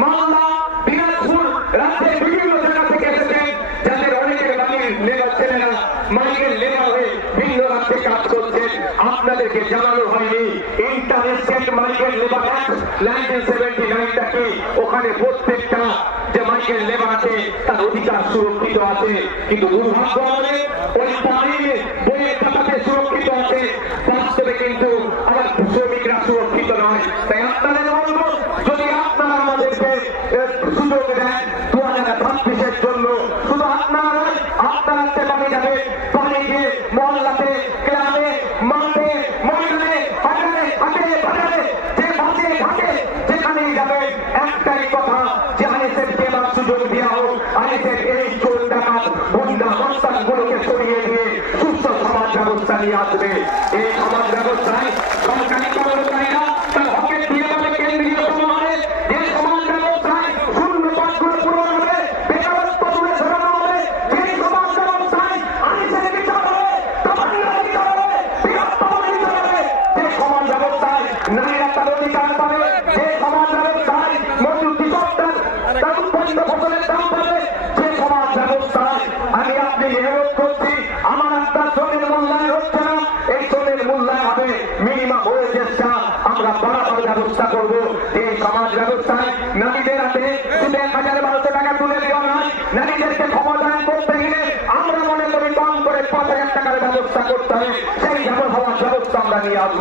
মালদা, দিনাজপুর, রাজ্যের বিভিন্ন জায়গা থেকে এসেছেন, যাদের অনেকের বাড়ির লেবার ছেলেরা মালিকের লেবার হয়ে ভিন্ন রাজ্যে কাজ করছেন। আপনাদেরকে জানানো হয়নি ইন্টারস্টেট মালিকের লেবার অ্যাক্ট 1979টা কি, ওখানে প্রত্যেকটা যে মালিকের লেবার আছে তার অধিকার সুরক্ষিত আছে। কিন্তু দুর্ভাগ্য আমাদের ওই তারিখে বইয়ের খাতাতে সুরক্ষিত আছে, বাস্তবে কিন্তু আমার শ্রমিকরা সুরক্ষিত নয়। তাই আপনাদের বলবো, যদি আপনারা আমাদেরকে সুযোগ দেন 2026-এর জন্য, শুধু আপনারা নয়, আপনারা চেপাতে যাবে বাড়িতে, মহল্লাতে, গ্রামে, মাঠে, ময়দানে, হাজারে হাটে বাজারে, যে বাসে ঘাটে যেখানেই যাবে একটাই কথা, যে আইএসএফকে এবার সুযোগ দেওয়া হোক। আইএসএফ এই চোর ডাকাত গুন্ডা মস্তানগুলোকে সরিয়ে দিয়ে সুস্থ সমাজ ব্যবস্থা নিয়ে আসবে। এই সমাজ ব্যবস্থায় সরকারি কর্মচারীরা তার হকের দিয়ে পাবে কেন্দ্রীয় সময়ে, যে সমাজ ব্যবস্থায় শূন্য পদগুলো পূরণ হবে, বেকারত্ব তুলে ধরানো হবে, যে সমাজ ব্যবস্থায় আইনের বিচার হবে, তফাৎগুলোর বিচার হবে, বৃহত্তম বিচার হবে, যে সমাজ ব্যবস্থায় নারীরা তার অধিকার পাবে, যে সমাজ ব্যবস্থায় মজুর কৃষকদের তার উৎপন্ন ফসলের দাম পাবে, যে সমাজ ব্যবস্থায় আমি আপনি নিয়োগ করছি আমার আপনার শ্রমের মূল্যায়ন হচ্ছে না, এই শ্রমের মূল্যায়ন হবে মিনিমাম ওয়েজেসটা আমরা বাড়াবার ব্যবস্থা করবো। এই সমাজ ব্যবস্থায় নারীদের হাতে 1,012 টাকা তুলে দেওয়া নয়, নারীদেরকে ক্ষমতায়ন করতে গেলে আমরা মনে করি কম করে 5,000 টাকার ব্যবস্থা করতে হবে। সেই ব্যবস্থা আমরা নিয়ে আসবো।